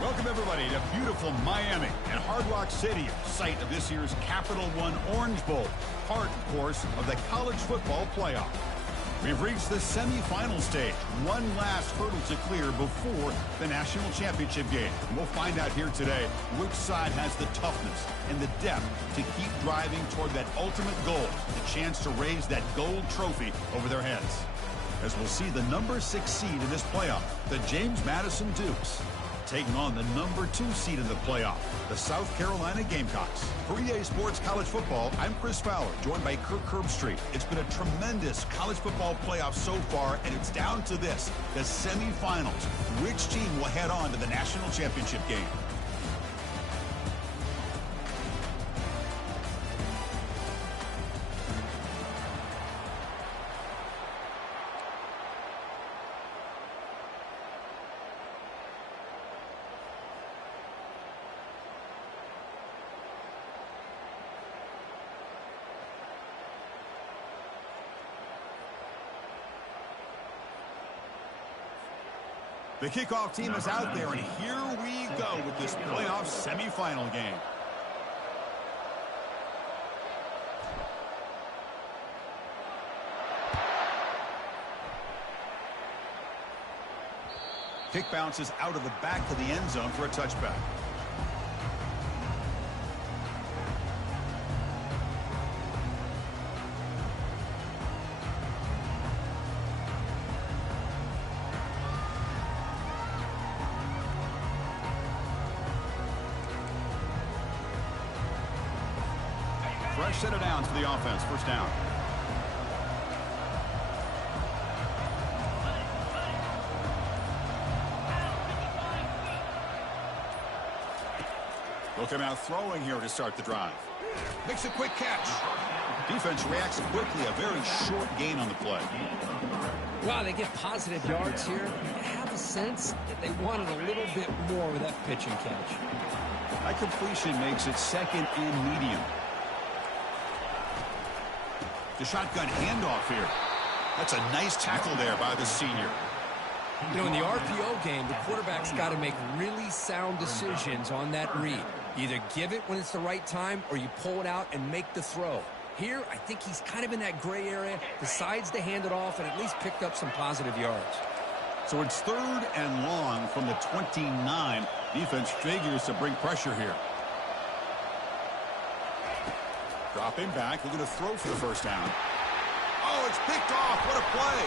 Welcome, everybody, to beautiful Miami and Hard Rock Stadium, site of this year's Capital One Orange Bowl, part, of course, of the college football playoff. We've reached the semifinal stage, one last hurdle to clear before the national championship game. And we'll find out here today which side has the toughness and the depth to keep driving toward that ultimate goal, the chance to raise that gold trophy over their heads. As we'll see the number 6 seed in this playoff, the James Madison Dukes, taking on the number 2 seed in the playoff, the South Carolina Gamecocks. For EA Sports College Football, I'm Chris Fowler, joined by Kirk Herbstreit. It's been a tremendous college football playoff so far, and it's down to this, the semifinals. Which team will head on to the national championship game? The kickoff team is out there, and here we go with this playoff semifinal game. Kick bounces out of the back to the end zone for a touchback. Fresh set of downs for the offense. First down. They'll come out throwing here to start the drive. Makes a quick catch. Defense reacts quickly. A very short gain on the play. Wow, they get positive yards here. I have a sense that they wanted a little bit more with that pitch and catch. That completion makes it second and medium. The shotgun handoff here. That's a nice tackle there by the senior. You know, in the RPO game, the quarterback's got to make really sound decisions on that read. You either give it when it's the right time or you pull it out and make the throw. Here, I think he's kind of in that gray area, decides to hand it off and at least picked up some positive yards. So it's 3rd and long from the 29. Defense figures to bring pressure here. Dropping back, looking to throw for the first down. Oh, it's picked off. What a play.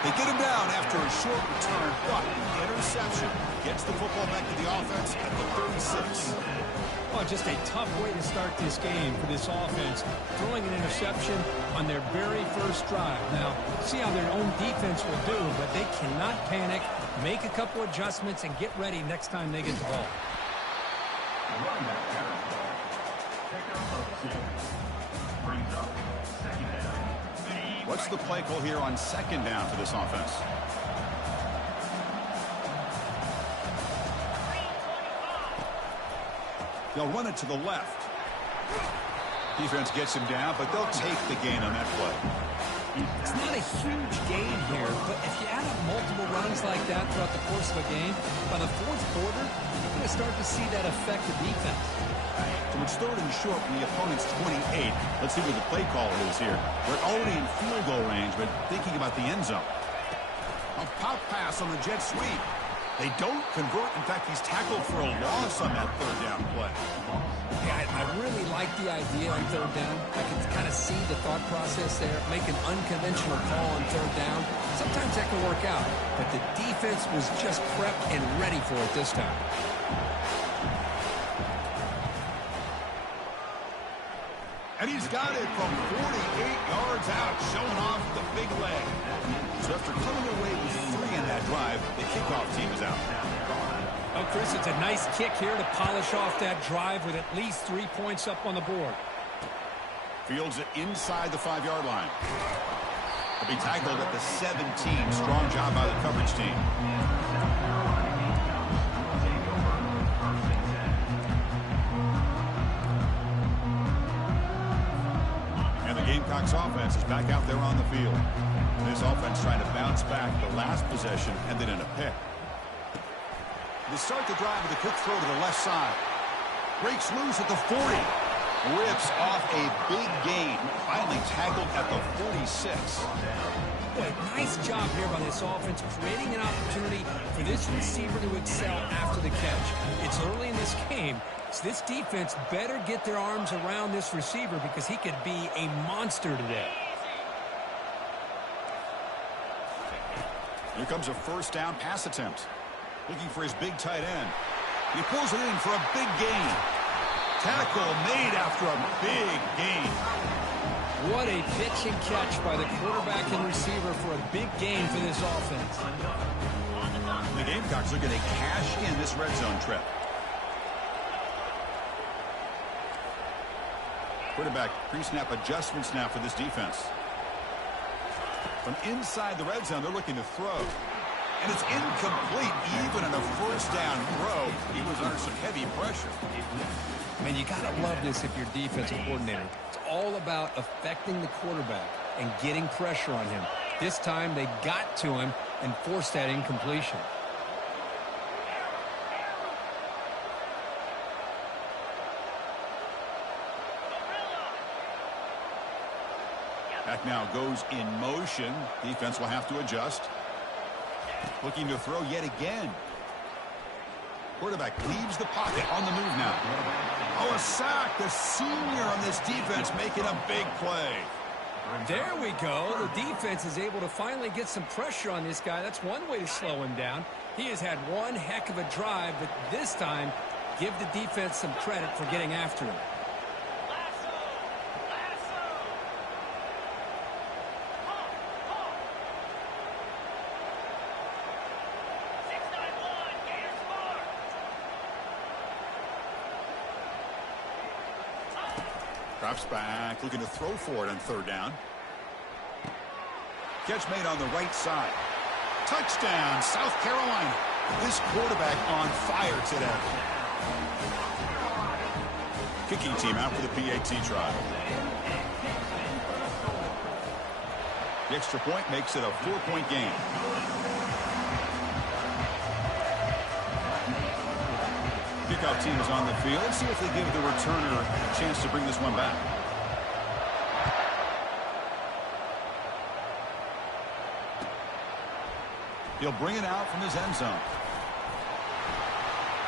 They get him down after a short return, but the interception gets the football back to the offense at the 36. Well, just a tough way to start this game for this offense, throwing an interception on their very first drive. Now, see how their own defense will do, but they cannot panic, make a couple adjustments, and get ready next time they get the ball. What's the play call here on 2nd down for this offense? They'll run it to the left. Defense gets him down, but they'll take the gain on that play. It's not a huge gain here, but if you add up multiple runs like that throughout the course of a game, by the 4th quarter, you're going to start to see that affect the defense. So it's 3rd and short from the opponent's 28. Let's see what the play call is here. They're already in field goal range, but thinking about the end zone. A pop pass on the jet sweep. They don't convert. In fact, he's tackled for a loss on that 3rd down play. Yeah, I really like the idea on 3rd down. I can kind of see the thought process there. Make an unconventional call on 3rd down. Sometimes that can work out, but the defense was just prepped and ready for it this time. And he's got it from 48 yards out, showing off the big leg. So after coming away with 3 in that drive, the kickoff team is out. Oh, Chris, it's a nice kick here to polish off that drive with at least 3 points up on the board. Fields it inside the 5-yard line. He'll be tackled at the 17. Strong job by the coverage team. Gamecocks offense is back out there on the field. This offense trying to bounce back the last possession, ended in a pick. They start the drive with a quick throw to the left side. Breaks loose at the 40. Rips off a big gain. Finally tackled at the 46. Boy, nice job here by this offense, creating an opportunity for this receiver to excel after the catch. It's early in this game, so this defense better get their arms around this receiver because he could be a monster today. Here comes a first down pass attempt. Looking for his big tight end. He pulls it in for a big gain. Tackle made after a big gain. What a pitch and catch by the quarterback and receiver for a big gain for this offense. The Gamecocks are going to cash in this red zone trip. Quarterback pre-snap adjustments now for this defense. From inside the red zone, they're looking to throw. And it's incomplete, even on a first down throw. He was under some heavy pressure. Man, you got to love this if you're defensive coordinator. It's all about affecting the quarterback and getting pressure on him. This time, they got to him and forced that incompletion. Back now goes in motion. Defense will have to adjust. Looking to throw yet again. Quarterback leaves the pocket on the move now. Oh, a sack. The senior on this defense making a big play. There we go. The defense is able to finally get some pressure on this guy. That's one way to slow him down. He has had one heck of a drive, but this time, give the defense some credit for getting after him. Drops back, looking to throw for it on third down. Catch made on the right side. Touchdown, South Carolina. This quarterback on fire today. Kicking team out for the PAT try. The extra point makes it a 4-point game. Kickoff team is on the field. Let's see if they give the returner a chance to bring this one back. He'll bring it out from his end zone.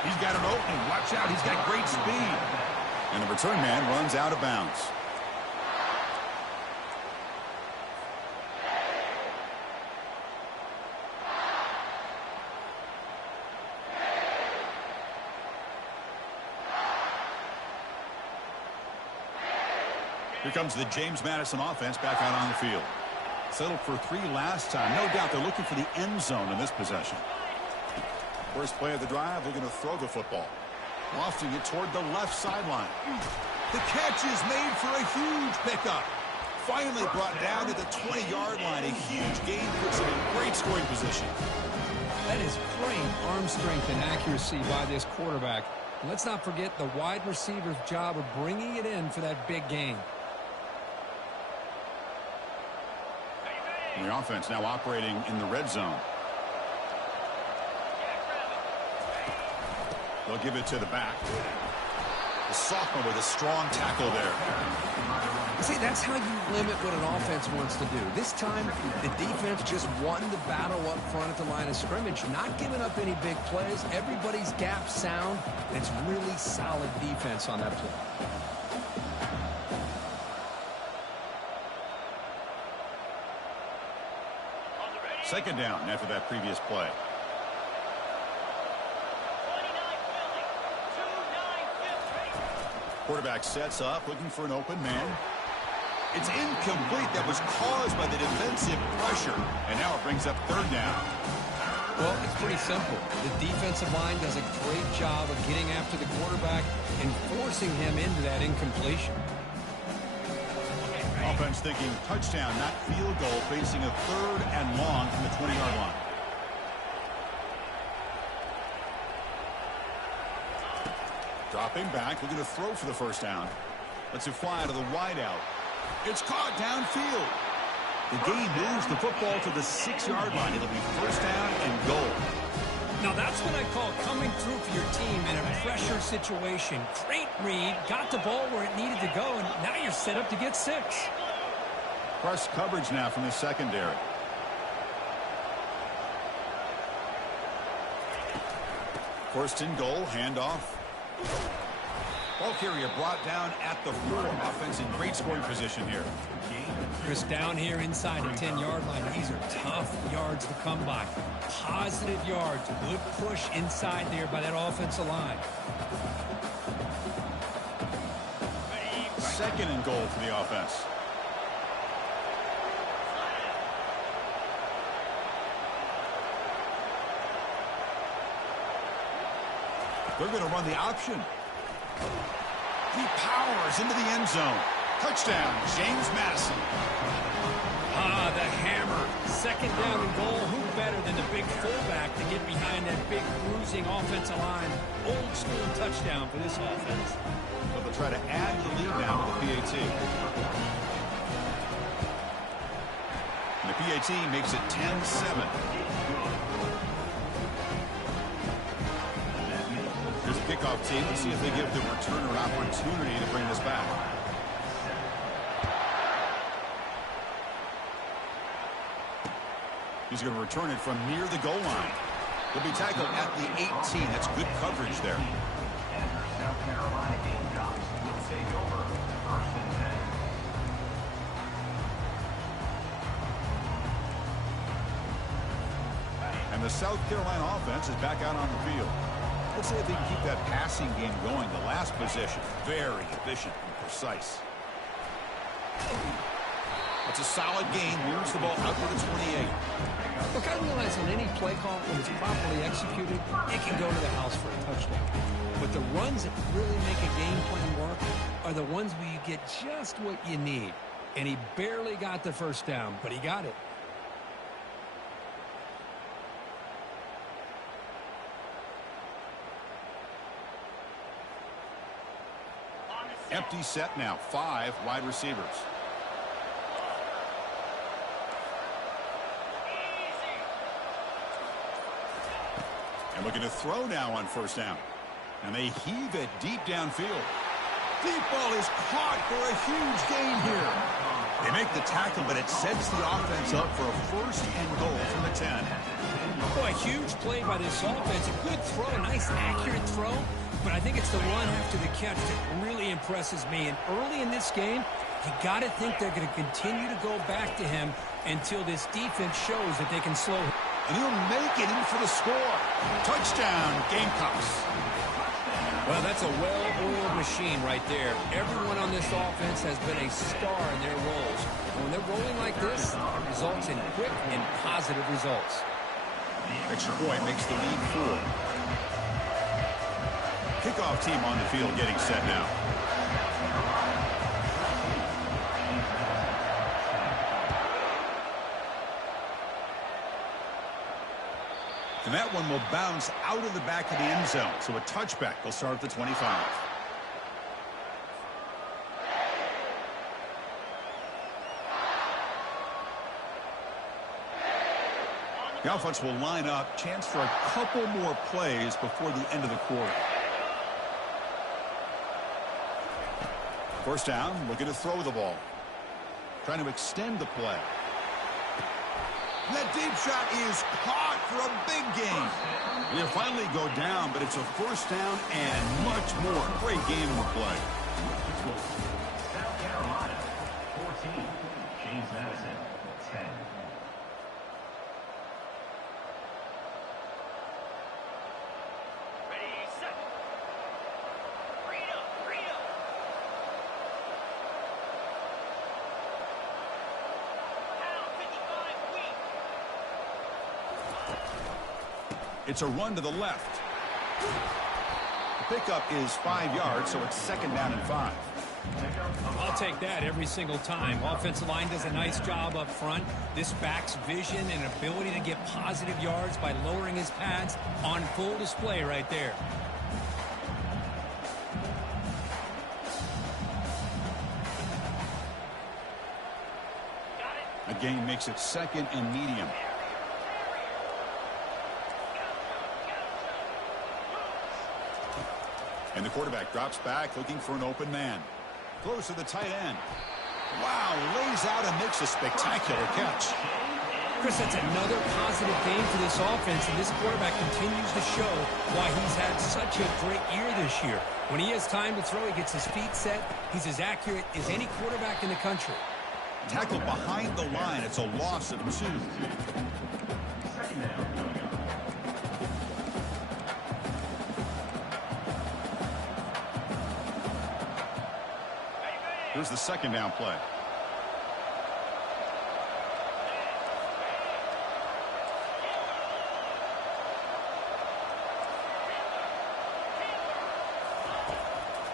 He's got an opening. Watch out. He's got great speed. And the return man runs out of bounds. Here comes the James Madison offense back out on the field. Settled for 3 last time. No doubt they're looking for the end zone in this possession. First play of the drive, they're going to throw the football. Lofting it toward the left sideline. The catch is made for a huge pickup. Finally brought down to the 20-yard line. A huge gain puts him in great scoring position. That is great arm strength and accuracy by this quarterback. Let's not forget the wide receiver's job of bringing it in for that big gain. The offense now operating in the red zone. They'll give it to the back. The sophomore with a strong tackle there. See, that's how you limit what an offense wants to do. This time, the defense just won the battle up front at the line of scrimmage, not giving up any big plays. Everybody's gap sound, and it's really solid defense on that play. Second down after that previous play. Quarterback sets up, looking for an open man. It's incomplete. That was caused by the defensive pressure. And now it brings up third down. Well, it's pretty simple. The defensive line does a great job of getting after the quarterback and forcing him into that incompletion. Offense thinking touchdown, not field goal, facing a third and long from the 20-yard line. Dropping back, looking to throw for the first down. Lets it fly to the wideout. It's caught downfield. The game moves the football to the 6-yard line. It'll be first down and goal. Now that's what I call coming through for your team in a pressure situation. Great read, got the ball where it needed to go, and now you're set up to get 6. Press coverage now from the secondary. First and goal, handoff. Ball carrier brought down at the 4. Offense in great scoring position here. Chris, down here inside the 10-yard line, these are tough yards to come by. Positive yards, good push inside there by that offensive line. Second and goal for the offense. They're going to run the option. He powers into the end zone. Touchdown, James Madison. The hammer. Second down and goal. Who better than the big fullback to get behind that big bruising offensive line? Old school touchdown for this offense. So they'll try to add the lead now with the PAT. And the PAT makes it 10-7. Here's a kickoff team. Let's see if they give the returner an opportunity to bring this back. He's going to return it from near the goal line. He'll be tackled at the 18. That's good coverage there. And the South Carolina offense is back out on the field. Let's see if they can keep that passing game going. The last possession, very efficient and precise. It's a solid game. Moves the ball out to the 28. Look, I realize on any play call, when it's properly executed, it can go to the house for a touchdown. But the runs that really make a game plan work are the ones where you get just what you need. And he barely got the first down, but he got it. Empty set now. 5 wide receivers. And looking to throw now on first down. And they heave it deep downfield. Deep ball is caught for a huge gain here. They make the tackle, but it sets the offense up for a first and goal from the 10. Boy, huge play by this offense. A good throw, a nice accurate throw. But I think it's the run after the catch that really impresses me. And early in this game, you got to think they're going to continue to go back to him until this defense shows that they can slow him. And he'll make it in for the score. Touchdown, Gamecocks. Well, that's a well-oiled machine right there. Everyone on this offense has been a star in their roles. When they're rolling like this, it results in quick and positive results. Extra point makes the lead 4. Kickoff team on the field getting set now. And that one will bounce out of the back of the end zone. So a touchback will start at the 25. The offense will line up. Chance for a couple more plays before the end of the quarter. First down, looking to throw the ball. Trying to extend the play. That deep shot is caught for a big gain. And they'll finally go down, but it's a first down and much more. Great game in the play. South Carolina, 14. James Madison, 10. Ready, set. Freedom. Pound 55 weak. It's a run to the left. The pickup is 5 yards, so it's second down and 5. I'll take that every single time. Offensive line does a nice job up front. This back's vision and ability to get positive yards by lowering his pads on full display right there. A gain makes it second and medium. And the quarterback drops back looking for an open man. Throws to the tight end. Wow, lays out and makes a spectacular catch. Chris, that's another positive game for this offense, and this quarterback continues to show why he's had such a great year this year. When he has time to throw, he gets his feet set. He's as accurate as any quarterback in the country. Tackled behind the line. It's a loss of 2. Second down coming up. Here's the second down play.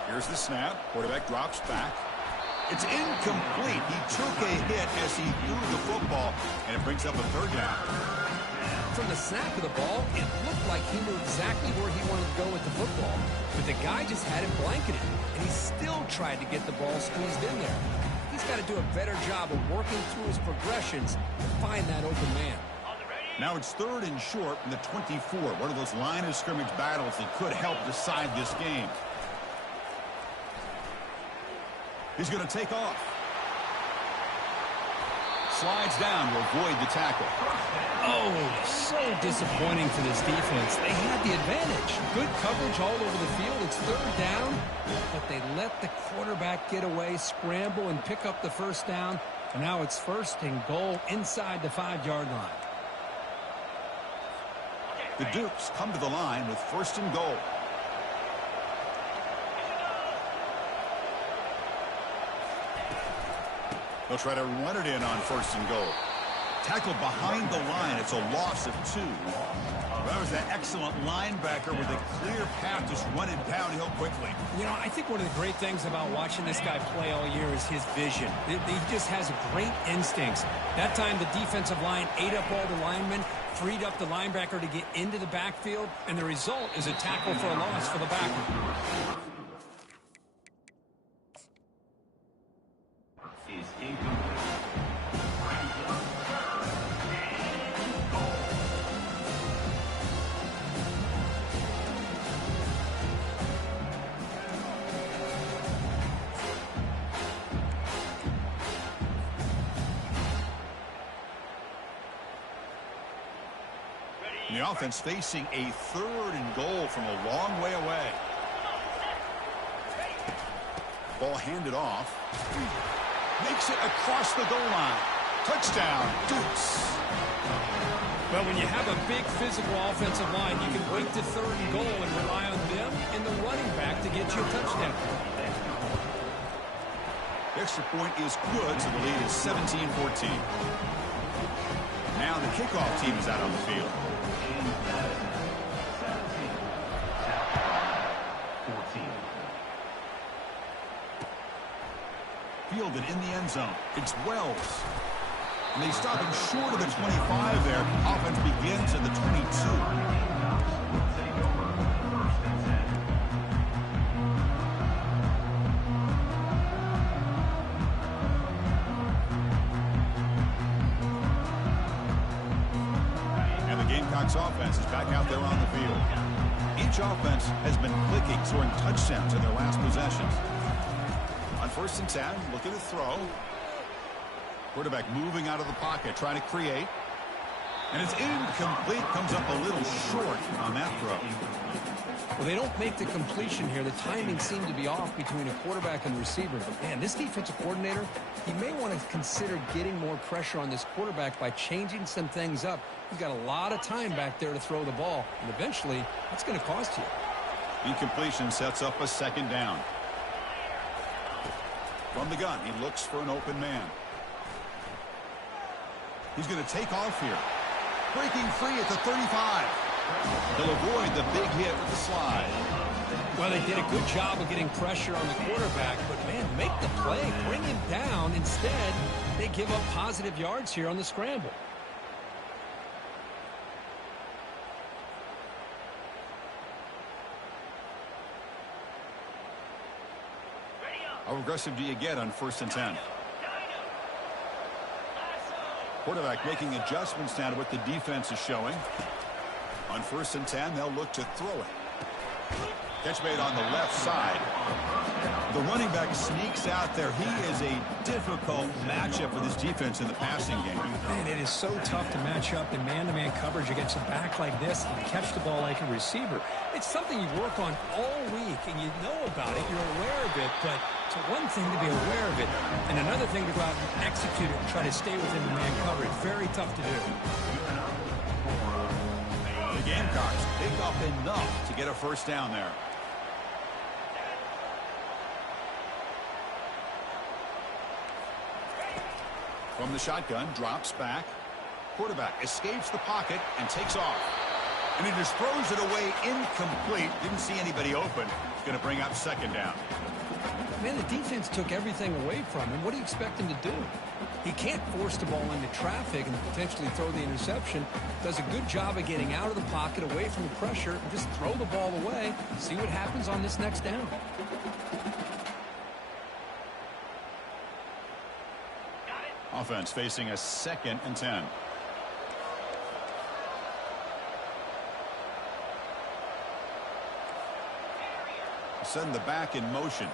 Here's the snap. Quarterback drops back. It's incomplete. He took a hit as he threw the football, and it brings up a third down. From the snap of the ball, it looked like he knew exactly where he wanted to go with the football. But the guy just had him blanketed, and he still tried to get the ball squeezed in there. He's got to do a better job of working through his progressions to find that open man. Now it's 3rd and short from the 24. One of those line of scrimmage battles that could help decide this game. He's going to take off. Slides down to avoid the tackle. Oh, so disappointing for this defense. They had the advantage. Good coverage all over the field. It's 3rd down, but they let the quarterback get away, scramble, and pick up the first down. And now it's 1st and goal inside the 5-yard line. The Dukes come to the line with 1st and goal. They'll try to run it in on 1st and goal. Tackled behind the line. It's a loss of 2. That was an excellent linebacker with a clear path just running downhill quickly. You know, I think one of the great things about watching this guy play all year is his vision. He just has great instincts. That time the defensive line ate up all the linemen, freed up the linebacker to get into the backfield, and the result is a tackle for a loss for the backer. Is incomplete. The offense facing a 3rd and goal from a long way away. Ball handed off. Makes it across the goal line. Touchdown, Dukes. Well, when you have a big physical offensive line, you can wait to 3rd and goal and rely on them and the running back to get you a touchdown. The extra point is good, so the lead is 17-14. Now the kickoff team is out on the field. Fielded in the end zone. It's Wells. And they stop him short of the 25 there. Offense begins at the 22. Offense is back out there on the field. Each offense has been clicking, scoring touchdowns in their last possessions. On 1st and 10, look at the throw. Quarterback moving out of the pocket, trying to create. And it's incomplete, comes up a little short on that throw. Well, they don't make the completion here. The timing seemed to be off between a quarterback and receiver. But, man, this defensive coordinator, he may want to consider getting more pressure on this quarterback by changing some things up. He's got a lot of time back there to throw the ball, and eventually that's going to cost you. Incompletion sets up a 2nd down. From the gun, he looks for an open man. He's going to take off here. Breaking free at the 35. He'll avoid the big hit with the slide. Well, they did a good job of getting pressure on the quarterback, but, man, make the play, bring him down. Instead, they give up positive yards here on the scramble. How aggressive do you get on 1st and 10? Quarterback making adjustments now to what the defense is showing. On 1st and 10, they'll look to throw it. Catch made on the left side. The running back sneaks out there. He is a difficult matchup for this defense in the passing game. Man, it is so tough to match up in man-to-man coverage against a back like this and catch the ball like a receiver. It's something you work on all week, and you know about it. You're aware of it, but it's one thing to be aware of it, and another thing to go out and execute it and try to stay within the man coverage. Very tough to do. The Gamecocks pick up enough to get a first down there. From the shotgun, drops back. Quarterback escapes the pocket and takes off. And he just throws it away incomplete. Didn't see anybody open. It's going to bring up second down. Man, the defense took everything away from him. What do you expect him to do? He can't force the ball into traffic and potentially throw the interception. Does a good job of getting out of the pocket, away from the pressure, and just throw the ball away. See what happens on this next down. Offense facing a 2nd and 10. Send the back in motion.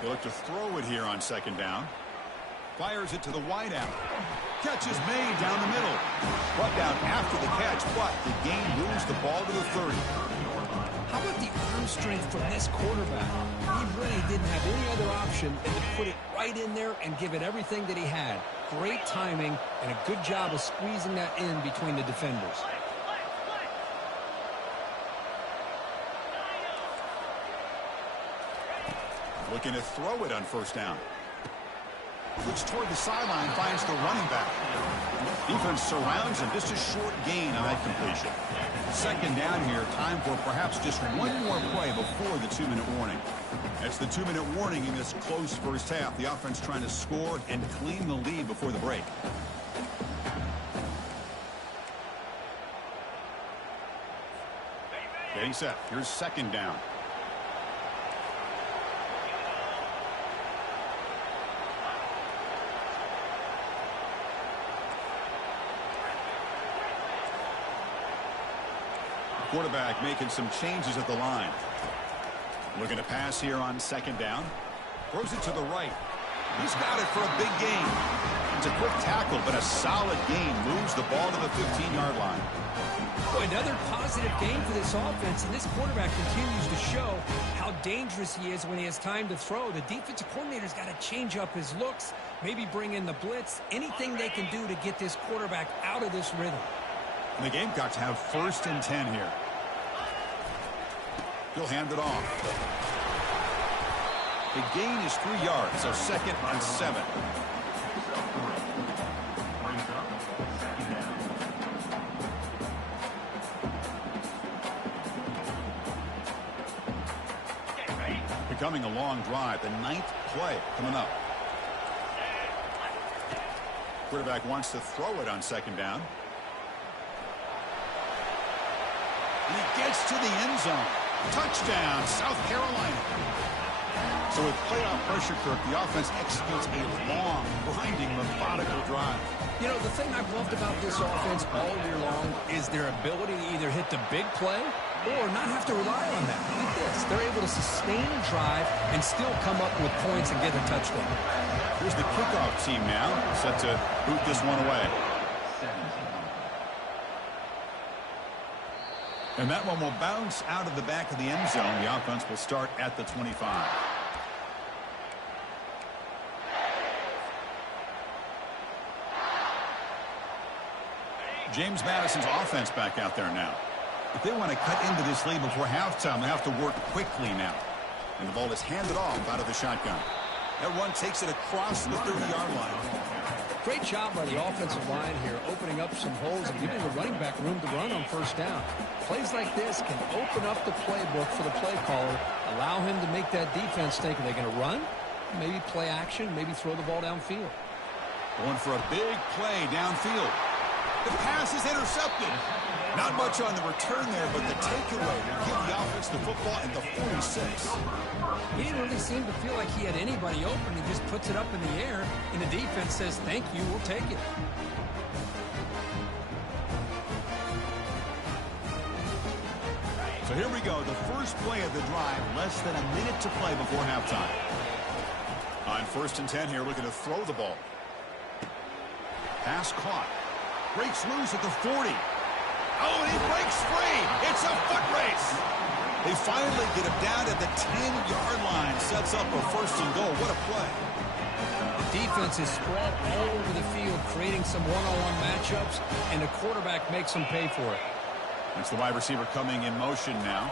They look to throw it here on 2nd down. Fires it to the wideout. Catch is made down the middle. Brought down after the catch, but the game moves the ball to the 30. How about the arm strength from this quarterback? He really didn't have any other option than to put it right in there and give it everything that he had. Great timing and a good job of squeezing that in between the defenders. Looking to throw it on 1st down. Looks toward the sideline, finds the running back. Defense surrounds him. Just a short gain on that completion. 2nd down here. Time for perhaps just one more play before the 2-minute warning. That's the 2-minute warning in this close first half. The offense trying to score and claim the lead before the break. Getting set. Here's 2nd down. Quarterback making some changes at the line. Looking to pass here on 2nd down. Throws it to the right. He's got it for a big gain. It's a quick tackle, but a solid gain. Moves the ball to the 15-yard line. Boy, another positive game for this offense, and this quarterback continues to show how dangerous he is when he has time to throw. The defensive coordinator's got to change up his looks, maybe bring in the blitz, anything they can do to get this quarterback out of this rhythm. And the Gamecocks have 1st and 10 here. He'll hand it off. The gain is 3 yards, so 2nd and 7. Becoming a long drive. The 9th play coming up. Quarterback wants to throw it on 2nd down. And he gets to the end zone. Touchdown, South Carolina. So with playoff pressure, Kirk, the offense executes a long, grinding, methodical drive. You know, the thing I've loved about this offense all year long is their ability to either hit the big play or not have to rely on that. Look at this. They're able to sustain a drive and still come up with points and get a touchdown. Here's the kickoff team now, set to boot this one away. And that one will bounce out of the back of the end zone. The offense will start at the 25. James Madison's offense back out there now. If they want to cut into this lead before halftime, they have to work quickly now. And the ball is handed off out of the shotgun. That run takes it across the 30-yard line. Great job by the offensive line here, opening up some holes and giving the running back room to run on 1st down. Plays like this can open up the playbook for the play caller, allow him to make that defense think, are they going to run? Maybe play action, maybe throw the ball downfield. Going for a big play downfield. The pass is intercepted. Not much on the return there, but the takeaway will give the offense the football at the 46. He didn't really seem to feel like he had anybody open. He just puts it up in the air, and the defense says, thank you, we'll take it. So here we go, the first play of the drive, less than a minute to play before halftime. On 1st and 10 here, looking to throw the ball. Pass caught. Breaks loose at the 40. Oh, and he breaks free. It's a foot race. They finally get him down at the 10-yard line. Sets up a 1st and goal. What a play. The defense is spread all over the field, creating some one-on-one matchups, and the quarterback makes them pay for it. That's the wide receiver coming in motion now.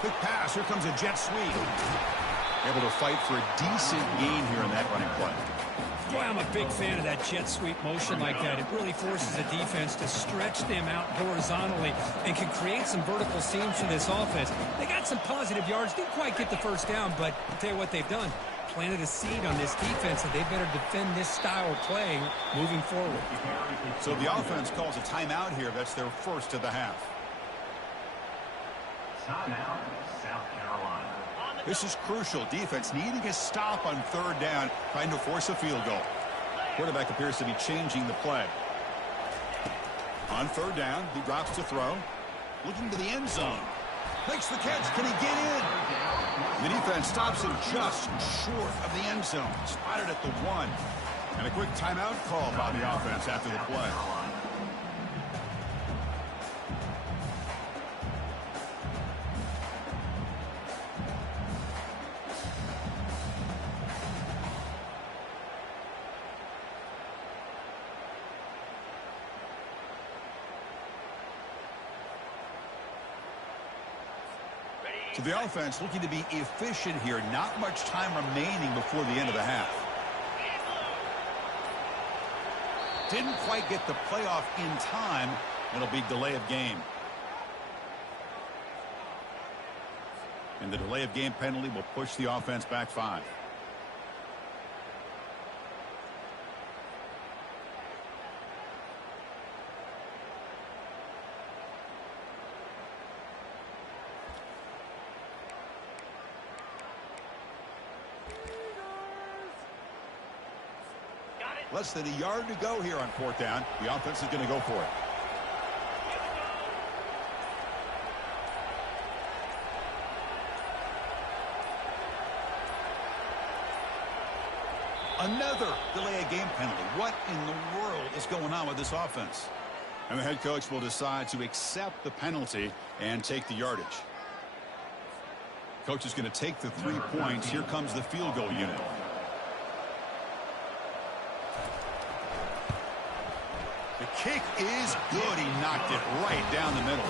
Quick pass. Here comes a jet sweep. Able to fight for a decent gain here in that running play. Boy, I'm a big fan of that jet sweep motion like that. It really forces the defense to stretch them out horizontally and can create some vertical seams for this offense. They got some positive yards. Didn't quite get the first down, but I'll tell you what they've done. Planted a seed on this defense, and they better defend this style of play moving forward. So the offense calls a timeout here. That's their first of the half. Timeout, South Carolina. This is crucial. Defense needing a stop on 3rd down, trying to force a field goal. Quarterback appears to be changing the play. On 3rd down, he drops to throw. Looking to the end zone. Makes the catch. Can he get in? The defense stops him just short of the end zone. Spotted at the 1. And a quick timeout call by the offense after the play. So the offense looking to be efficient here. Not much time remaining before the end of the half. Didn't quite get the playoff in time. It'll be delay of game. And the delay of game penalty will push the offense back 5. Less than a yard to go here on 4th down. The offense is going to go for it. Another delay of game penalty. What in the world is going on with this offense? And the head coach will decide to accept the penalty and take the yardage. Coach is going to take the 3 points. Here comes the field goal unit. The kick is good. He knocked it right down the middle.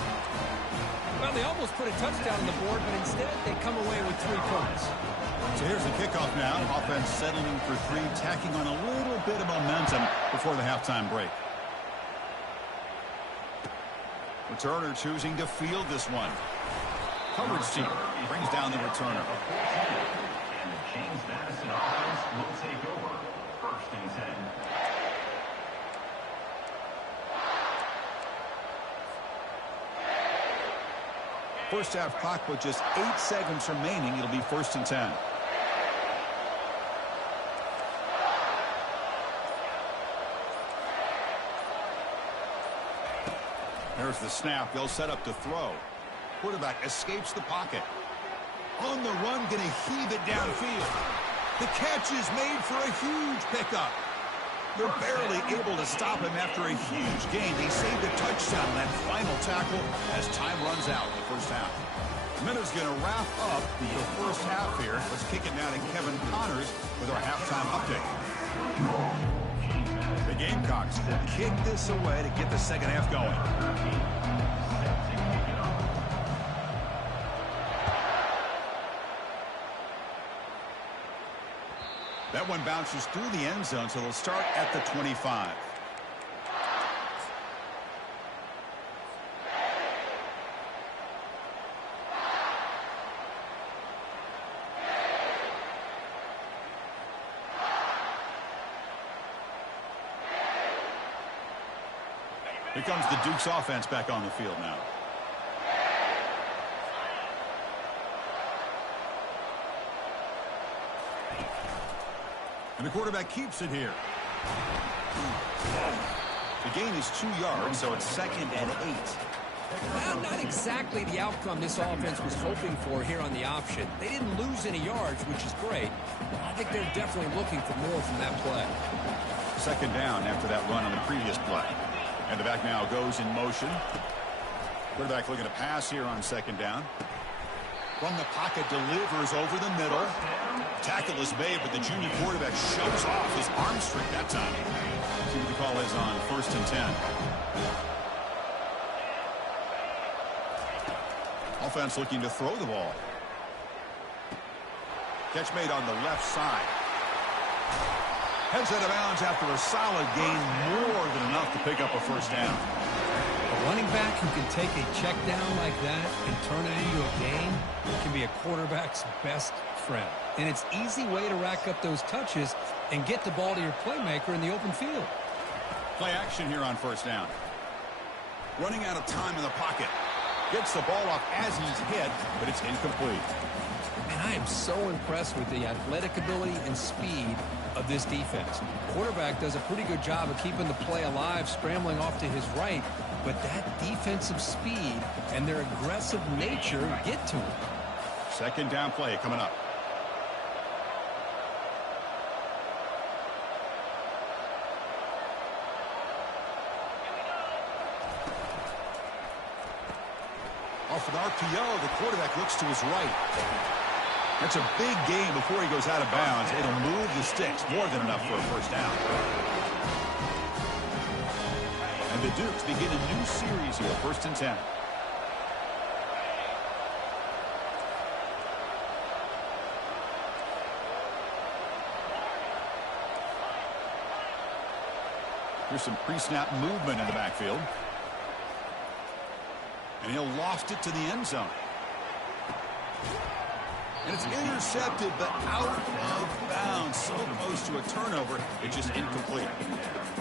Well, they almost put a touchdown on the board, but instead they come away with 3 points. So here's the kickoff now. Offense settling for 3, tacking on a little bit of momentum before the halftime break. Returner choosing to field this one. Coverage team brings down the returner. And the James Madison offense will take over 1st and 10. First half clock with just 8 seconds remaining. It'll be 1st and 10. There's the snap. They'll set up to throw. Quarterback escapes the pocket. On the run, going to heave it downfield. The catch is made for a huge pickup. They're barely able to stop him after a huge gain. They saved a touchdown on that final tackle as time runs out in the first half. Minutes going to wrap up the first half here. Let's kick it now to Kevin Connors with our halftime update. The Gamecocks will kick this away to get the second half going. That one bounces through the end zone, so they'll start at the 25. Here comes the Duke's offense back on the field now. And the quarterback keeps it here. The gain is 2 yards, so it's 2nd and 8. Well, not exactly the outcome this offense was hoping for here on the option. They didn't lose any yards, which is great. I think they're definitely looking for more from that play. Second down after that run on the previous play. And the back now goes in motion. Quarterback looking to pass here on second down. From the pocket, delivers over the middle. Tackle is made, but the junior quarterback shows off his arm strength that time. See what the call is on 1st and 10. Offense looking to throw the ball. Catch made on the left side. Heads out of bounds after a solid gain, more than enough to pick up a first down. A running back who can take a check down like that and turn it into a gain can be a quarterback's best friend. And it's an easy way to rack up those touches and get the ball to your playmaker in the open field. Play action here on first down. Running out of time in the pocket. Gets the ball off as he's hit, but it's incomplete. And I am so impressed with the athletic ability and speed of this defense. Quarterback does a pretty good job of keeping the play alive, scrambling off to his right, but that defensive speed and their aggressive nature get to him. Second down play coming up. Off an RPO, the quarterback looks to his right. That's a big gain before he goes out of bounds. It'll move the sticks, more than enough for a first down. And the Dukes begin a new series here, 1st and 10. Here's some pre-snap movement in the backfield. And he'll loft it to the end zone. And it's intercepted, but out of bounds. So close to a turnover, it's just incomplete.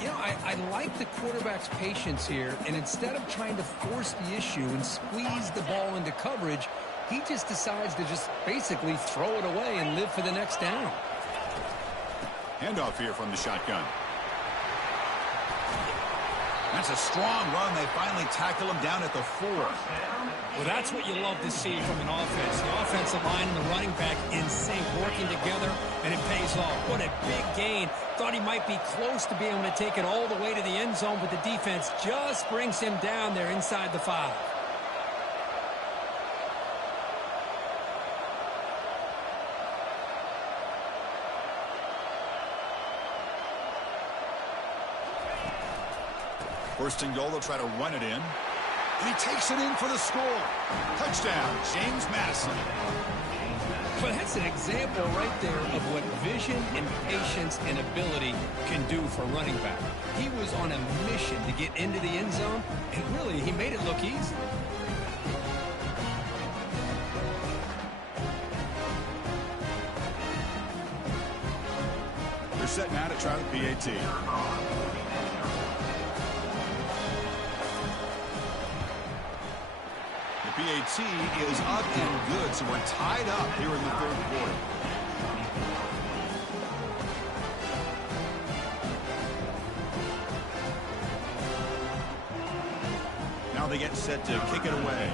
You know, I like the quarterback's patience here, and instead of trying to force the issue and squeeze the ball into coverage, he just decides to just basically throw it away and live for the next down. Handoff here from the shotgun. That's a strong run. They finally tackle him down at the 4. Well, that's what you love to see from an offense. The offensive line and the running back in sync, working together, and it pays off. What a big gain. Thought he might be close to being able to take it all the way to the end zone, but the defense just brings him down there inside the 5. First and goal, they'll try to run it in. And he takes it in for the score. Touchdown, James Madison. But that's an example right there of what vision and patience and ability can do for running back. He was on a mission to get into the end zone, and really, he made it look easy. They're setting out to try the PAT. PAT is up and good, so we're tied up here in the 3rd quarter. Now they get set to kick it away.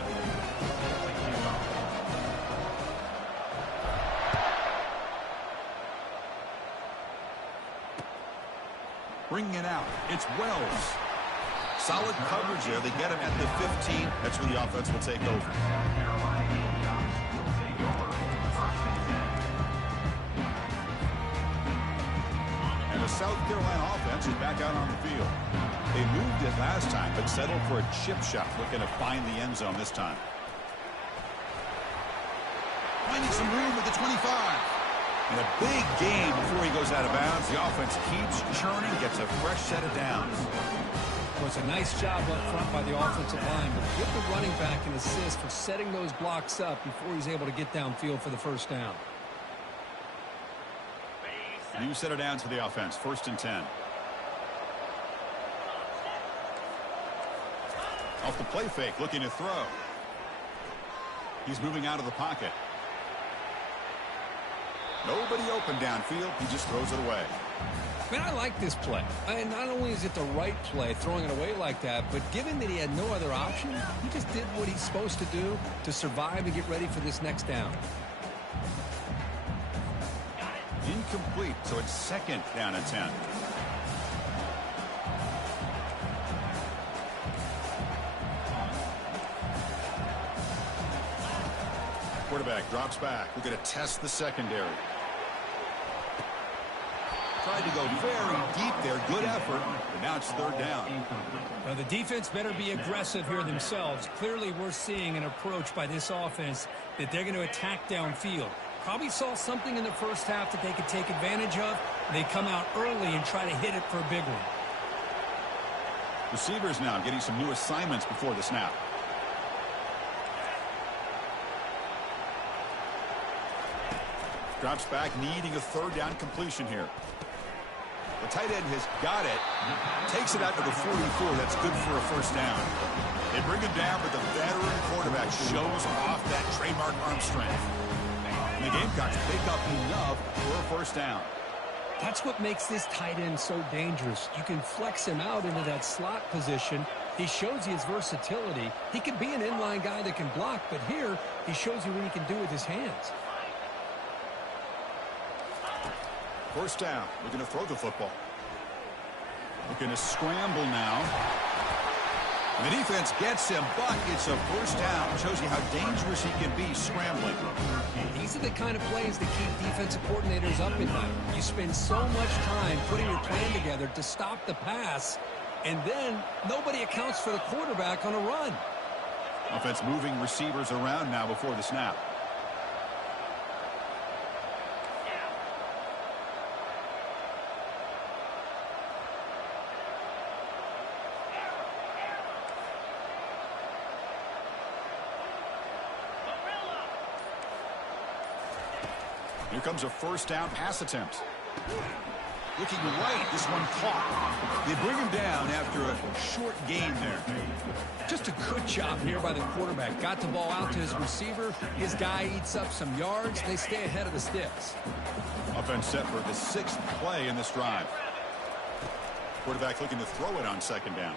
Bringing it out, it's Wells. Solid coverage there. They get him at the 15. That's where the offense will take over. And the South Carolina offense is back out on the field. They moved it last time, but settled for a chip shot, looking to find the end zone this time. Finding some room at the 25. And a big gain before he goes out of bounds. The offense keeps churning, gets a fresh set of downs. It was a nice job up front by the offensive line, but give the running back an assist for setting those blocks up before he's able to get downfield for the first down. New set of downs for the offense. 1st and 10. Off the play fake, looking to throw. He's moving out of the pocket. Nobody open downfield. He just throws it away. Man, I like this play. And not only is it the right play, throwing it away like that, but given that he had no other option, he just did what he's supposed to do to survive and get ready for this next down. Incomplete, so it's second down and 10. Quarterback drops back. We're going to test the secondary. Tried to go very deep there. Good effort. But now it's third down. Now the defense better be aggressive here themselves. Clearly we're seeing an approach by this offense that they're going to attack downfield. Probably saw something in the first half that they could take advantage of. They come out early and try to hit it for a big one. Receivers now getting some new assignments before the snap. Drops back, needing a third down completion here. The tight end has got it. Takes it out to the 44. That's good for a first down. They bring him down, but the veteran quarterback shows off that trademark arm strength. And the Gamecocks pick up enough for a first down. That's what makes this tight end so dangerous. You can flex him out into that slot position. He shows you his versatility. He can be an inline guy that can block, but here he shows you what he can do with his hands. First down. We're going to throw the football. We're going to scramble now. The defense gets him, but it's a first down. Shows you how dangerous he can be scrambling. These are the kind of plays that keep defensive coordinators up at night. You spend so much time putting your plan together to stop the pass, and then nobody accounts for the quarterback on a run. Offense moving receivers around now before the snap. Here comes a first down pass attempt. Looking right, this one caught. They bring him down after a short gain there. Just a good job here by the quarterback. Got the ball out to his receiver. His guy eats up some yards. They stay ahead of the sticks. Offense set for the 6th play in this drive. Quarterback looking to throw it on second down.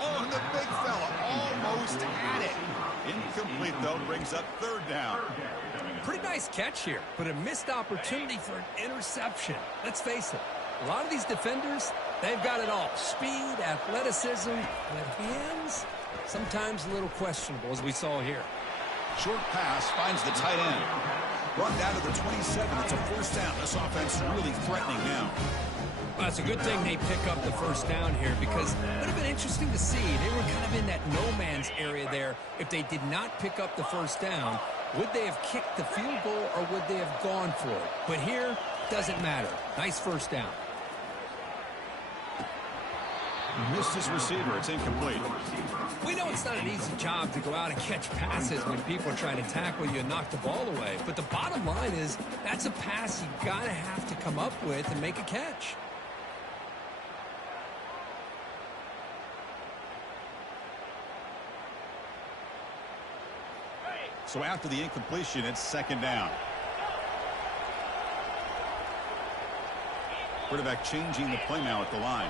Oh, and the big fella almost had it. Incomplete, though, brings up third down. Pretty nice catch here, but a missed opportunity for an interception. Let's face it, a lot of these defenders, they've got it all. Speed, athleticism, but hands, sometimes a little questionable, as we saw here. Short pass finds the tight end. Brought down to the 27. It's a first down. This offense really threatening now. Well, it's a good thing they pick up the first down here because it would have been interesting to see. They were kind of in that no-man's area there. If they did not pick up the first down, would they have kicked the field goal or would they have gone for it? But here, doesn't matter. Nice first down. Missed his receiver. It's incomplete. We know it's not an easy job to go out and catch passes when people are trying to tackle you and knock the ball away. But the bottom line is that's a pass you got to have to come up with and make a catch. So after the incompletion, it's second down. Quarterback changing the play now at the line.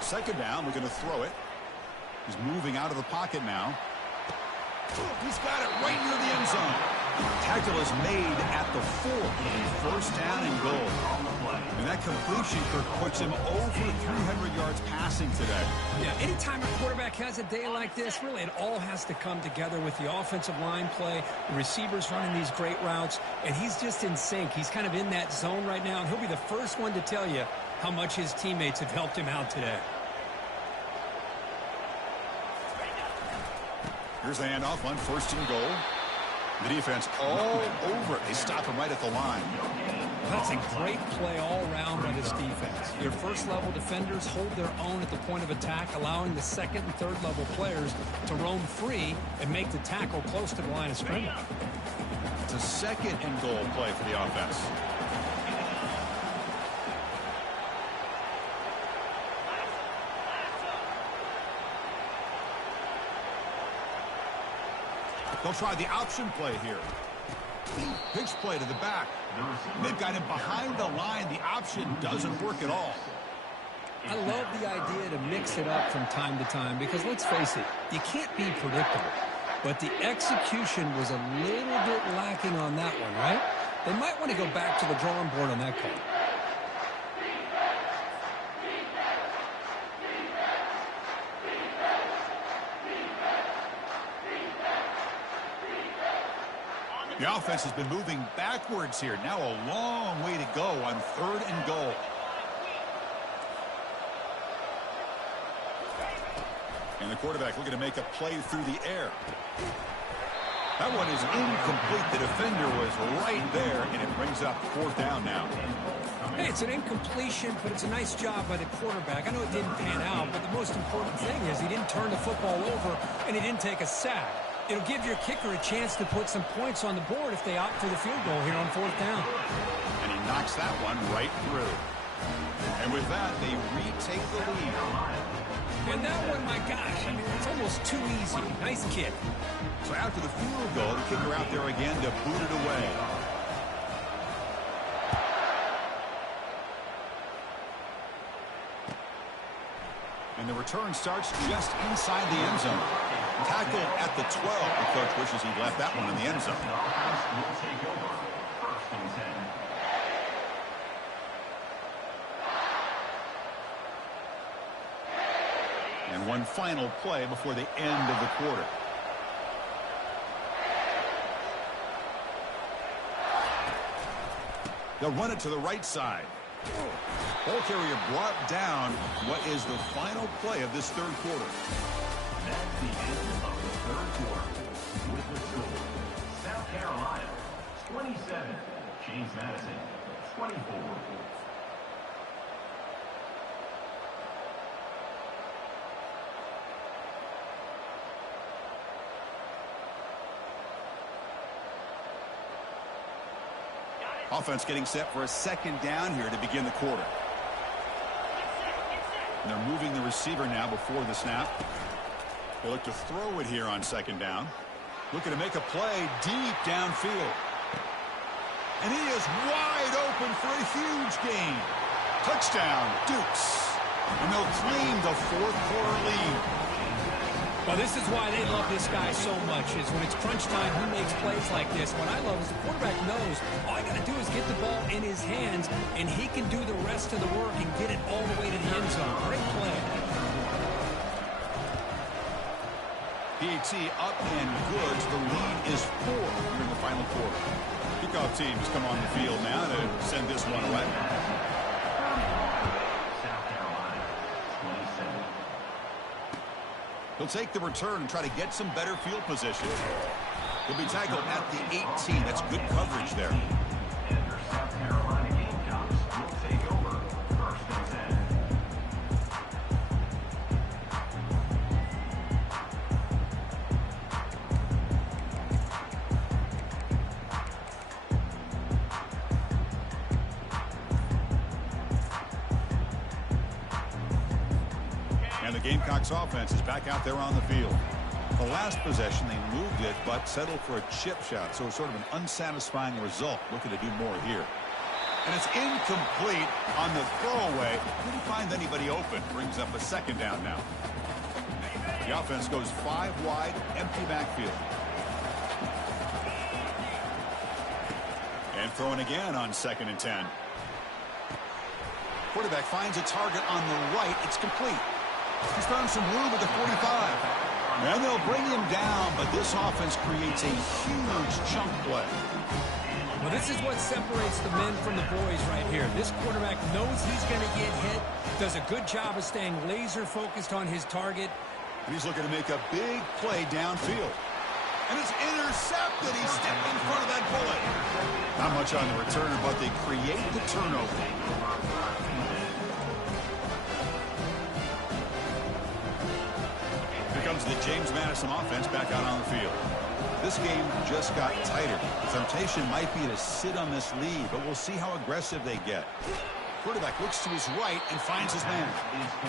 Second down, we're going to throw it. He's moving out of the pocket now. He's got it right near the end zone. Tackle is made at the 4. First down and goal. And that completion, Kirk, puts him over 300 yards passing today. Yeah, anytime a quarterback has a day like this, really it all has to come together with the offensive line play, the receivers running these great routes, and he's just in sync. He's kind of in that zone right now, and he'll be the first one to tell you how much his teammates have helped him out today. Here's the handoff on first and goal. The defense all over it. They stop him right at the line. That's a great play all around by this defense. Your first-level defenders hold their own at the point of attack, allowing the second and third-level players to roam free and make the tackle close to the line of scrimmage. It's a second and goal play for the offense. They'll try the option play here. Pitch play to the back. They've got him behind the line. The option doesn't work at all. I love the idea to mix it up from time to time because, let's face it, you can't be predictable. But the execution was a little bit lacking on that one, right? They might want to go back to the drawing board on that call. The offense has been moving backwards here. Now a long way to go on 3rd and goal. And the quarterback looking to make a play through the air. That one is incomplete. The defender was right there, and it brings up 4th down now. Hey, it's an incompletion, but it's a nice job by the quarterback. I know it didn't pan out, but the most important thing is he didn't turn the football over, and he didn't take a sack. It'll give your kicker a chance to put some points on the board if they opt for the field goal here on 4th down. And he knocks that one right through. And with that, they retake the lead. And that one, my gosh, I mean, it's almost too easy. Nice kick. So after the field goal, the kicker out there again to boot it away. And the return starts just inside the end zone. Tackled at the 12. The coach wishes he'd left that one in the end zone. Will take over. 1st and 10. And one final play before the end of the quarter. They'll run it to the right side. Ball carrier brought down. What is the final play of this 3rd quarter? That's the end of the 3rd quarter. With the score, South Carolina 27, James Madison 24. Offense getting set for a 2nd down here to begin the quarter. And they're moving the receiver now before the snap. They look to throw it here on 2nd down. Looking to make a play deep downfield. And he is wide open for a huge gain. Touchdown, Dukes. And they'll claim the 4th quarter lead. Well, this is why they love this guy so much, is when it's crunch time, he makes plays like this. What I love is the quarterback knows all I got to do is get the ball in his hands, and he can do the rest of the work and get it all the way to the end zone. Great play. PAT up and good. The lead is 4 here in the final quarter. Kickoff teams come on the field now to send this one away. South Carolina 27. He'll take the return and try to get some better field position. He'll be tackled at the 18. That's good coverage there. And your South Carolina Gamecocks will take over 1st and 10. And the Gamecocks offense is back out there on the field. The last possession, they moved it, but settled for a chip shot. So it's sort of an unsatisfying result. Looking to do more here. And it's incomplete on the throwaway. Couldn't find anybody open. Brings up a 2nd down now. The offense goes 5 wide, empty backfield. And throwing again on 2nd and 10. Quarterback finds a target on the right. It's complete. He's found some room at the 45. And they'll bring him down, but this offense creates a huge chunk play. Well, this is what separates the men from the boys right here. This quarterback knows he's going to get hit, does a good job of staying laser focused on his target. And he's looking to make a big play downfield. And it's intercepted. He stepped in front of that bullet. Not much on the return, but they create the turnover. Here comes the James Madison offense back out on the field. This game just got tighter. The temptation might be to sit on this lead, but we'll see how aggressive they get. Quarterback looks to his right and finds his man.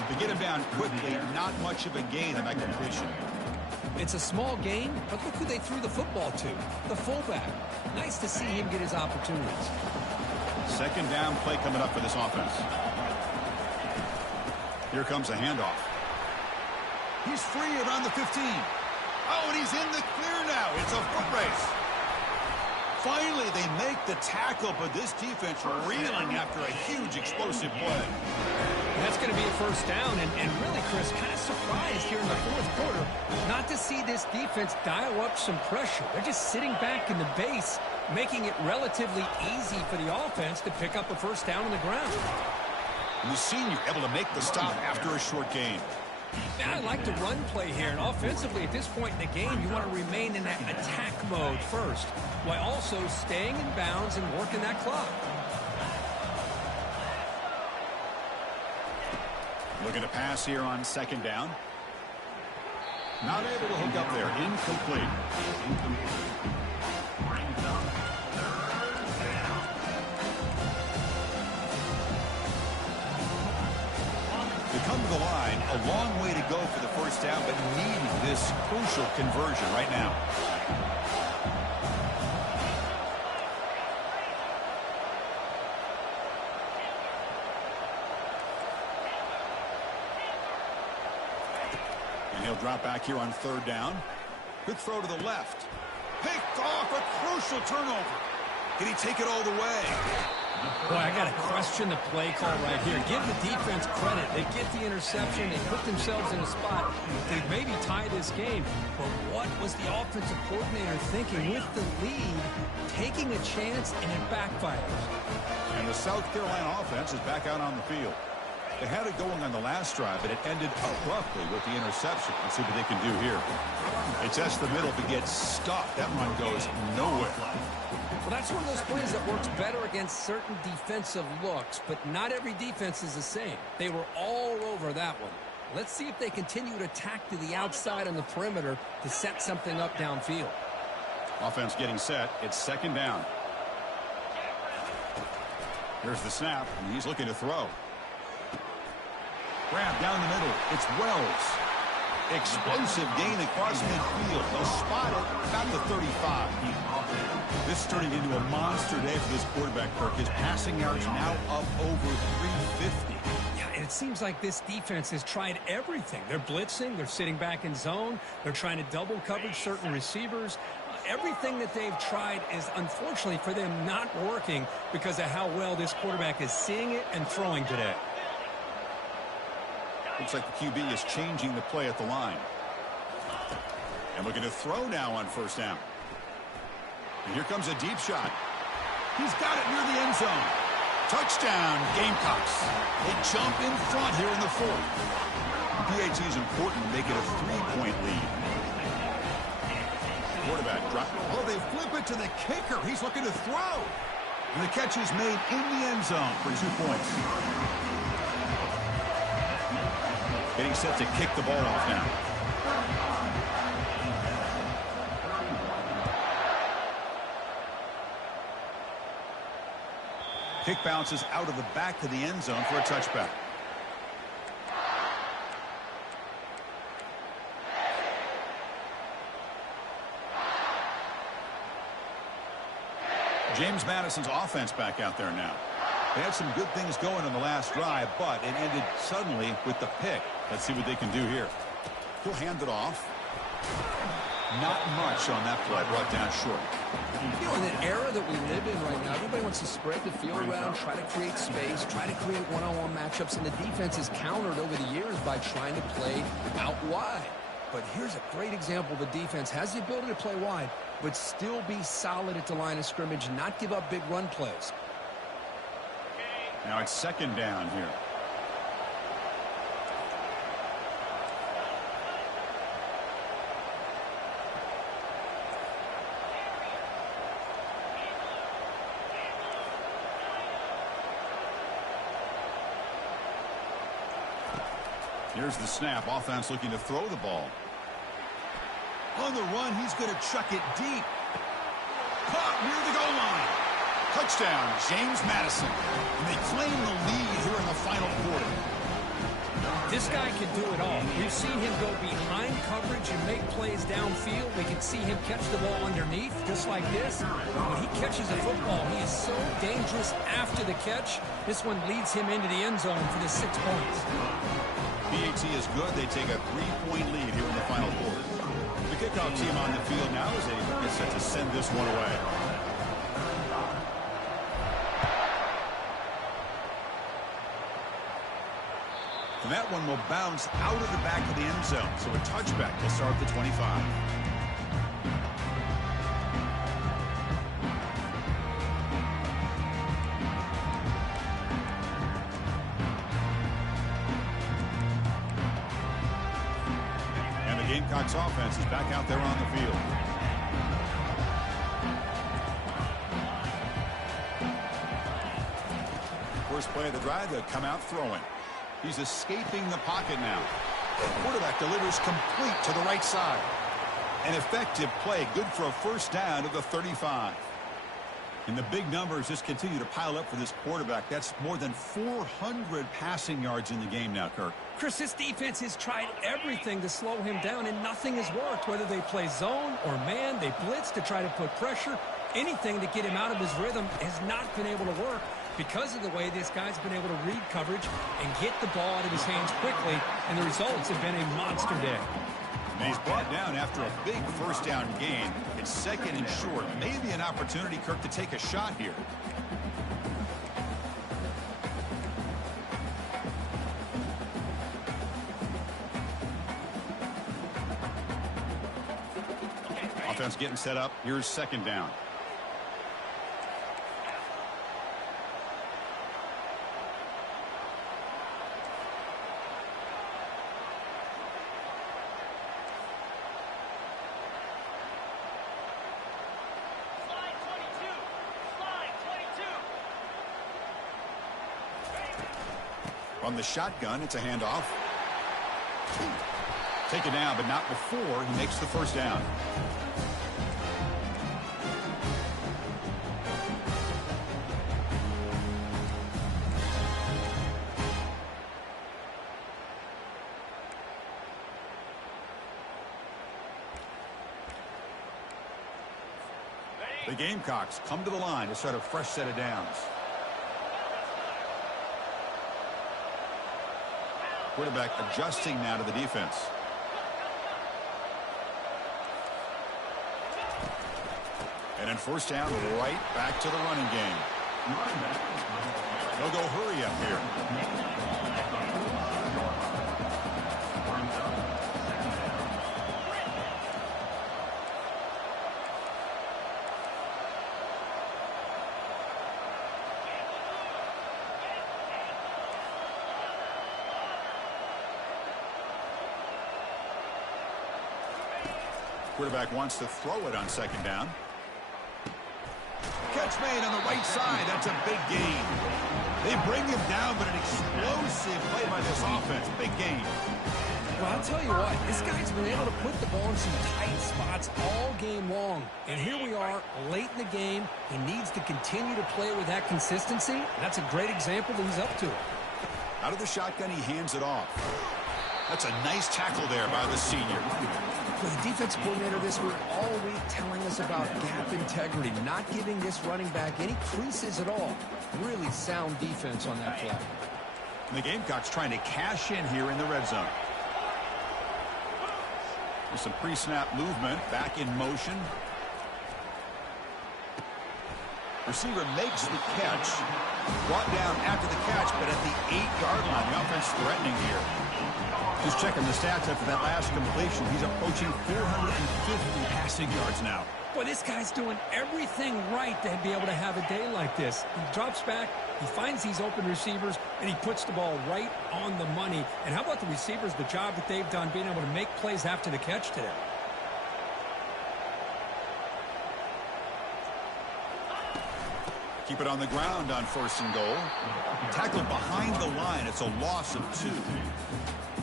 To get him down quickly, not much of a gain on that completion. It's a small game, but look who they threw the football to, the fullback. Nice to see him get his opportunities. Second down play coming up for this offense. Here comes a handoff. He's free around the 15. Oh, and he's in the clear now. It's a foot race. Finally, they make the tackle, but this defense reeling after a huge explosive play. That's going to be a first down, and really, Chris, kind of surprised here in the fourth quarter not to see this defense dial up some pressure. They're just sitting back in the base, making it relatively easy for the offense to pick up a first down on the ground. And the senior able to make the stop after a short gain. Now, I like the run play here, and offensively at this point in the game, you want to remain in that attack mode first, while also staying in bounds and working that clock. Looking to pass here on second down. Not able to hook up there. Incomplete. They come to the line, a long way to go for the first down, but needing this crucial conversion right now. And he'll drop back here on third down. Good throw to the left. Picked off, a crucial turnover. Can he take it all the way? Boy, I got to question the play call right here. Give the defense credit. They get the interception. They put themselves in a spot. They maybe tie this game. But what was the offensive coordinator thinking with the lead, taking a chance, and it backfires? And the South Carolina offense is back out on the field. They had it going on the last drive, but it ended abruptly with the interception. Let's see what they can do here. It tests the middle, but gets stopped. That run goes nowhere. Well, that's one of those plays that works better against certain defensive looks, but not every defense is the same. They were all over that one. Let's see if they continue to attack to the outside on the perimeter to set something up downfield. Offense getting set. It's second down. Here's the snap, and he's looking to throw. Grab down the middle. It's Wells. Explosive gain across midfield. They'll spot it about the 35. This is turning into a monster day for this quarterback, Kirk. His passing yards now up over 350. Yeah, and it seems like this defense has tried everything. They're blitzing. They're sitting back in zone. They're trying to double coverage certain receivers. Everything that they've tried is, unfortunately for them, not working because of how well this quarterback is seeing it and throwing today. Looks like the QB is changing the play at the line. And looking to throw now on first down. And here comes a deep shot. He's got it near the end zone. Touchdown, Gamecocks. They jump in front here in the fourth. PAT is important to make it a 3-point lead. Quarterback drop. Oh, they flip it to the kicker. He's looking to throw. And the catch is made in the end zone for 2 points. Getting set to kick the ball off now. Kick bounces out of the back of the end zone for a touchback. James Madison's offense back out there now. They had some good things going on the last drive, but it ended suddenly with the pick. Let's see what they can do here. He'll hand it off. Not much on that play, brought down short. You know, in the era that we live in right now, everybody wants to spread the field around, try to create space, try to create one-on-one matchups, and the defense is countered over the years by trying to play out wide. But here's a great example. The defense has the ability to play wide, but still be solid at the line of scrimmage and not give up big run plays. Now it's second down here. Here's the snap. Offense looking to throw the ball. On the run, he's going to chuck it deep. Caught near the goal line. Touchdown, James Madison. And they claim the lead here in the final quarter. This guy can do it all. We've seen him go behind coverage and make plays downfield. We can see him catch the ball underneath, just like this. When he catches a football, he is so dangerous after the catch. This one leads him into the end zone for the 6 points. PAT is good. They take a 3-point lead here in the final quarter. The kickoff team on the field now as they get set to send this one away. And that one will bounce out of the back of the end zone. So a touchback will start the 25. And the Gamecocks offense is back out there on the field. First play of the drive, they'll come out throwing. He's escaping the pocket now. The quarterback delivers complete to the right side. An effective play, good for a first down to the 35. And the big numbers just continue to pile up for this quarterback. That's more than 400 passing yards in the game now, Kirk. Chris, this defense has tried everything to slow him down, and nothing has worked. Whether they play zone or man, they blitz to try to put pressure. Anything to get him out of his rhythm has not been able to work because of the way this guy's been able to read coverage and get the ball out of his hands quickly, and the results have been a monster day. And he's brought down after a big first down gain. It's second and short. Maybe an opportunity, Kirk, to take a shot here. Offense getting set up. Here's second down. On the shotgun, it's a handoff. Taken down, but not before he makes the first down. The Gamecocks come to the line to start a fresh set of downs. Quarterback adjusting now to the defense. And then first down, right back to the running game. They'll go hurry up here. Quarterback wants to throw it on second down. Catch made on the right side. That's a big gain. They bring him down, but an explosive play by this offense. Big gain. Well, I'll tell you what, this guy's been able to put the ball in some tight spots all game long. And here we are, late in the game. He needs to continue to play with that consistency. That's a great example that he's up to it. Out of the shotgun, he hands it off. That's a nice tackle there by the senior. Well, the defense coordinator this week all week telling us about gap integrity, not giving this running back any creases at all. Really sound defense on that play. And the Gamecocks trying to cash in here in the red zone. There's some pre-snap movement, back in motion. Receiver makes the catch. Brought down after the catch, but at the 8-yard line. The offense threatening here. Just checking the stats after that last completion. He's approaching 450 passing yards now. Boy, this guy's doing everything right to be able to have a day like this. He drops back, he finds these open receivers, and he puts the ball right on the money. And how about the receivers, the job that they've done being able to make plays after the catch today? Keep it on the ground on first and goal. Tackled behind the line. It's a loss of 2.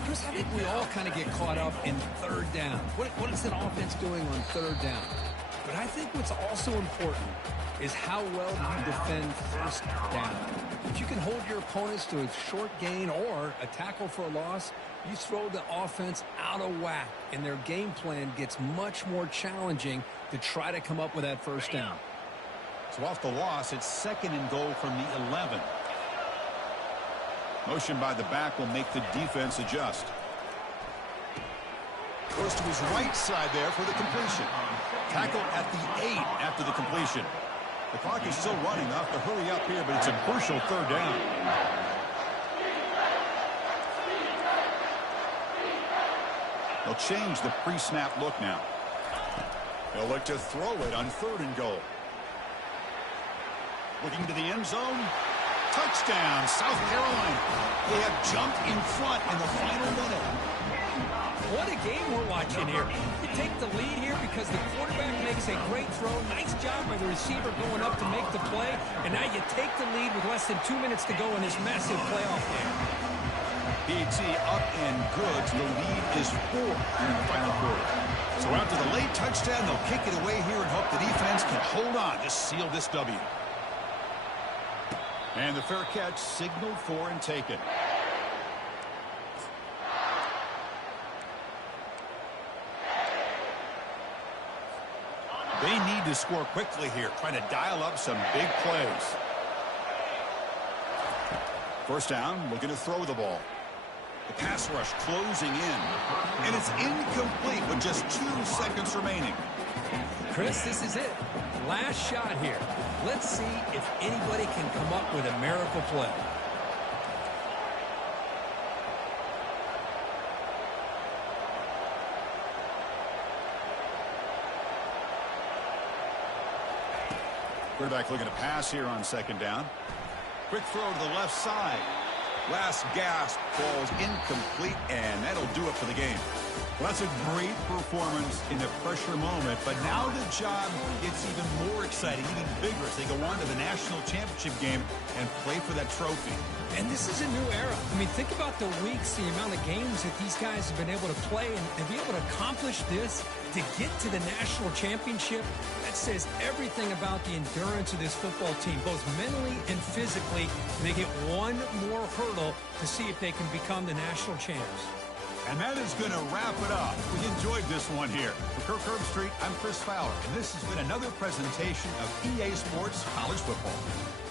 Chris, I think we all kind of get caught up in third down. What is an offense doing on third down? But I think what's also important is how well you defend first down. If you can hold your opponents to a short gain or a tackle for a loss, you throw the offense out of whack, and their game plan gets much more challenging to try to come up with that first down. So off the loss, it's 2nd and goal from the 11. Motion by the back will make the defense adjust. Goes to his right side there for the completion. Tackle at the 8 after the completion. The clock is still running. They'll have to hurry up here, but it's a crucial 3rd down. They'll change the pre-snap look now. They'll look to throw it on 3rd and goal. Looking to the end zone. Touchdown, South Carolina. They have jumped in front in the final minute. What a game we're watching here. You take the lead here because the quarterback makes a great throw. Nice job by the receiver going up to make the play. And now you take the lead with less than 2 minutes to go in this massive playoff game. PAT up and good. The lead is 4 in the final quarter. So after the late touchdown, they'll kick it away here and hope the defense can hold on to seal this W. And the fair catch signaled for and taken. They need to score quickly here, trying to dial up some big plays. First down, looking to throw the ball. The pass rush closing in. And it's incomplete with just 2 seconds remaining. Chris, this is it. Last shot here. Let's see if anybody can come up with a miracle play. Quarterback looking to pass here on 2nd down. Quick throw to the left side. Last gasp falls incomplete, and that'll do it for the game. Well, that's a great performance in a pressure moment, but now the job gets even more exciting, even bigger as they go on to the national championship game and play for that trophy. And this is a new era. I mean, think about the weeks, the amount of games that these guys have been able to play and be able to accomplish this, to get to the national championship. That says everything about the endurance of this football team, both mentally and physically. And they get one more hurdle to see if they can become the national champs. And that is going to wrap it up. We enjoyed this one here. For Kirk Herbstreit, I'm Chris Fowler, and this has been another presentation of EA Sports College Football.